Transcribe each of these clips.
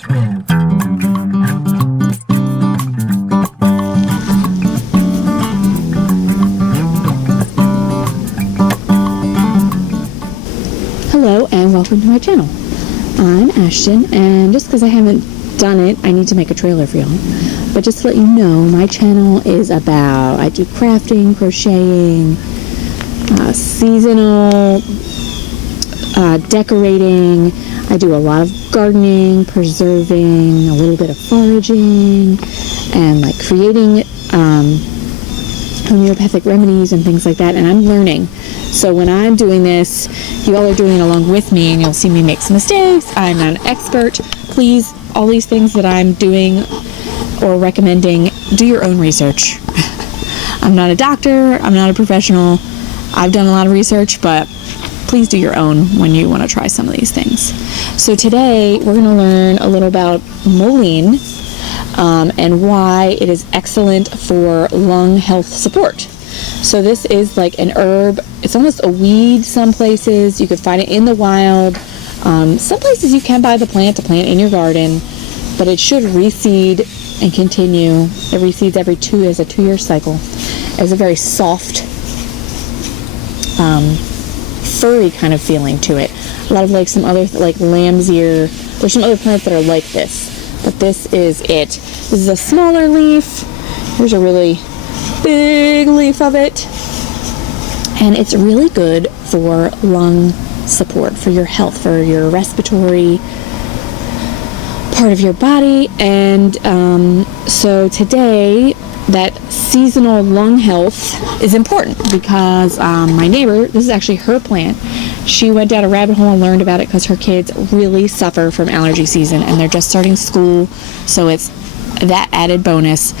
Hello and welcome to my channel. I'm Ashton, and just because I haven't done it, I need to make a trailer for y'all. But just to let you know, my channel is about, I do crafting, crocheting, seasonal, decorating. I do a lot of gardening, preserving, a little bit of foraging, and like creating homeopathic remedies and things like that, and I'm learning. So when I'm doing this, you all are doing it along with me, and you'll see me make some mistakes. I'm not an expert. Please, all these things that I'm doing or recommending, do your own research. I'm not a doctor. I'm not a professional. I've done a lot of research, but please do your own when you want to try some of these things. So today, we're going to learn a little about mullein and why it is excellent for lung health support. So this is like an herb. It's almost a weed some places. You could find it in the wild. Some places you can buy the plant to plant in your garden, but it should reseed and continue. It reseeds every as a 2-year cycle. It has a very soft, furry kind of feeling to it. A lot of like some other, like lamb's ear. There's some other plants that are like this, but this is it. This is a smaller leaf. Here's a really big leaf of it, and it's really good for lung support, for your health, for your respiratory part of your body. And so today, that seasonal lung health is important because my neighbor, this is actually her plant, she went down a rabbit hole and learned about it because her kids really suffer from allergy season, and they're just starting school, so it's that added bonus.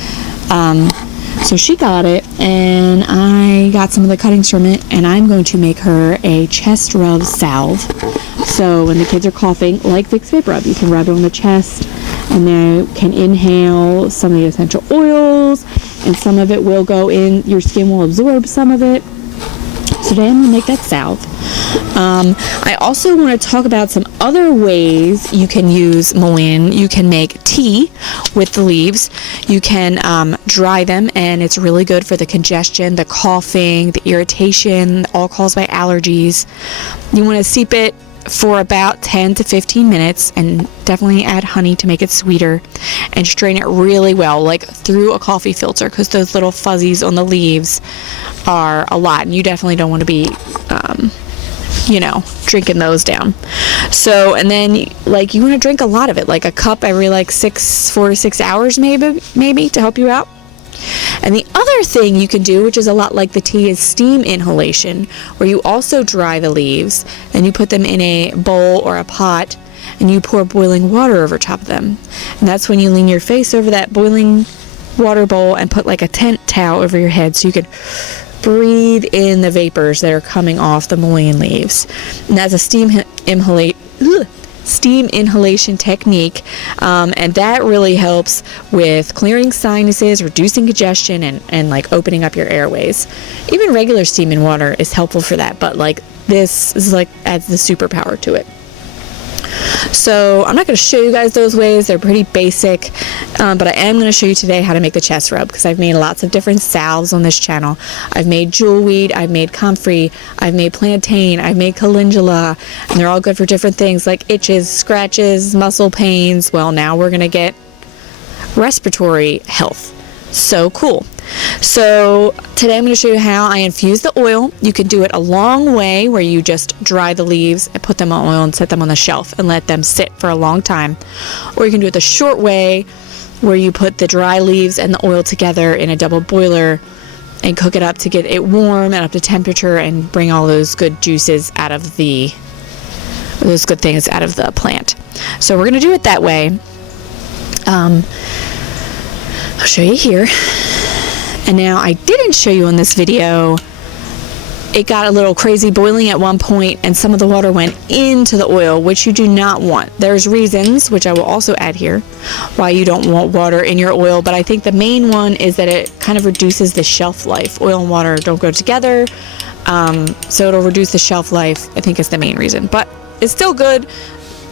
So she got it, and I got some of the cuttings from it, and I'm going to make her a chest rub salve. So when the kids are coughing, like Vicks Vapor Rub, you can rub it on the chest, and they can inhale some of the essential oils, and some of it will go in, your skin will absorb some of it. So today I'm going to make that salve. I also want to talk about some other ways you can use mullein. You can make tea with the leaves. You can dry them, and it's really good for the congestion, the coughing, the irritation, all caused by allergies. You want to steep it for about 10 to 15 minutes, and definitely add honey to make it sweeter, and strain it really well, like through a coffee filter, because those little fuzzies on the leaves are a lot, and you definitely don't want to be drinking those down. So, and then like you want to drink a lot of it, like a cup every like 4 to 6 hours maybe to help you out. And the other thing you can do, which is a lot like the tea, is steam inhalation, where you also dry the leaves, and you put them in a bowl or a pot, and you pour boiling water over top of them. And that's when you lean your face over that boiling water bowl and put like a tent towel over your head so you can breathe in the vapors that are coming off the mullein leaves. And that's a steam inhalation technique, and that really helps with clearing sinuses, reducing congestion, and like opening up your airways. Even regular steam in water is helpful for that, but like this is like adds the superpower to it. So I'm not going to show you guys those ways. They're pretty basic, but I am going to show you today how to make the chest rub, because I've made lots of different salves on this channel. I've made jewelweed, I've made comfrey, I've made plantain, I've made calendula, and they're all good for different things like itches, scratches, muscle pains. Well, now we're going to get respiratory health. So cool. So today I'm going to show you how I infuse the oil. You can do it a long way, where you just dry the leaves and put them on oil and set them on the shelf and let them sit for a long time. Or you can do it the short way, where you put the dry leaves and the oil together in a double boiler and cook it up to get it warm and up to temperature and bring all those good juices out of those good things out of the plant. So we're going to do it that way. I'll show you here. And now I didn't show you in this video, it got a little crazy boiling at one point, and some of the water went into the oil, which you do not want. There's reasons, which I will also add here, why you don't want water in your oil, but I think the main one is that it kind of reduces the shelf life. Oil and water don't go together, so it'll reduce the shelf life, I think is the main reason. But it's still good.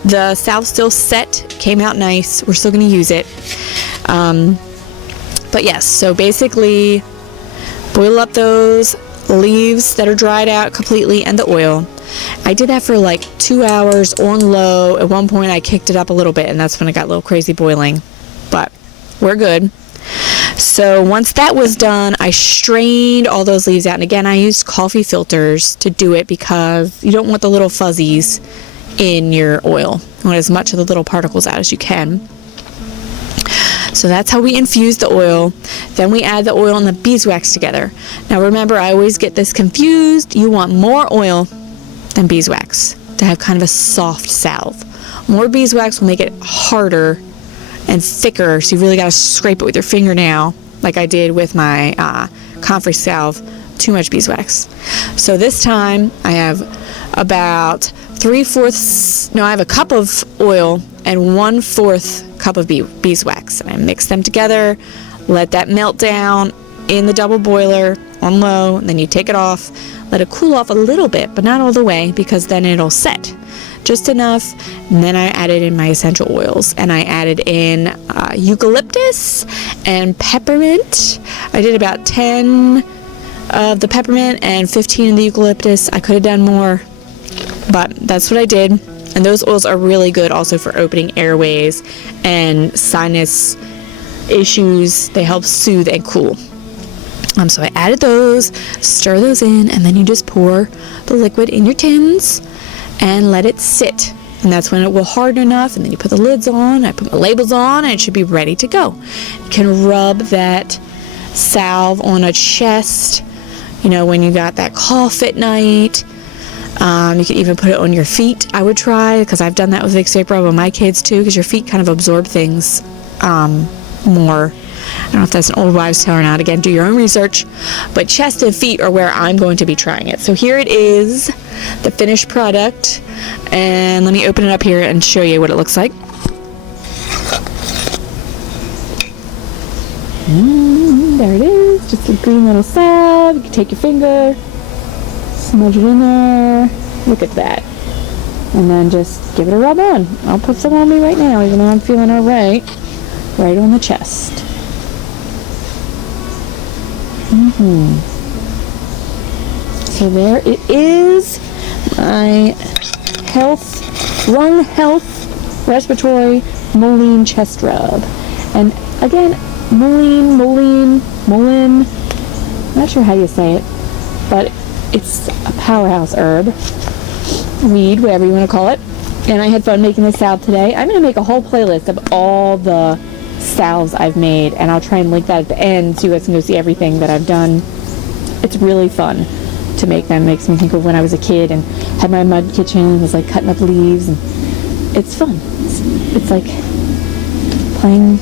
The salve still set, came out nice. We're still going to use it. But yes, so basically boil up those leaves that are dried out completely and the oil. I did that for like 2 hours on low. At one point I kicked it up a little bit, and that's when it got a little crazy boiling, but we're good. So once that was done, I strained all those leaves out, and again I used coffee filters to do it because you don't want the little fuzzies in your oil. You want as much of the little particles out as you can. So that's how we infuse the oil. Then we add the oil and the beeswax together. Now remember, I always get this confused. You want more oil than beeswax to have kind of a soft salve. More beeswax will make it harder and thicker, so you really got to scrape it with your fingernail like I did with my comfrey salve. Too much beeswax. So this time I have about I have a cup of oil and 1/4 cup of beeswax, and I mix them together, let that melt down in the double boiler on low, and then you take it off, let it cool off a little bit, but not all the way, because then it'll set just enough. And then I added in my essential oils, and I added in eucalyptus and peppermint. I did about 10 of the peppermint and 15 of the eucalyptus. I could have done more, but that's what I did. And those oils are really good also for opening airways and sinus issues. They help soothe and cool. So I added those, stir those in, and then you just pour the liquid in your tins and let it sit. And that's when it will harden enough, and then you put the lids on. I put my labels on, and it should be ready to go. You can rub that salve on a chest, when you got that cough at night. You could even put it on your feet. I would try, because I've done that with Vicks Vape Rub on my kids too, because your feet kind of absorb things more. I don't know if that's an old wives' tale or not. Again, do your own research. But chest and feet are where I'm going to be trying it. So here it is, the finished product. And let me open it up here and show you what it looks like. There it is, just a green little salve. You can take your finger, smudge it in there. Look at that. And then just give it a rub on. I'll put some on me right now, even though I'm feeling alright. Right on the chest. So there it is. My lung health, respiratory Mullein Chest Rub. And again, Mullein, I'm not sure how you say it, but it's a powerhouse herb, weed, whatever you want to call it. And I had fun making this salve today. I'm going to make a whole playlist of all the salves I've made, and I'll try and link that at the end so you guys can go see everything that I've done. It's really fun to make them. It makes me think of when I was a kid and had my mud kitchen and was like cutting up leaves, and it's fun. It's like playing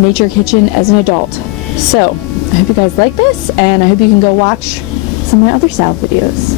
nature kitchen as an adult. So I hope you guys like this, and I hope you can go watch some of my other salve videos.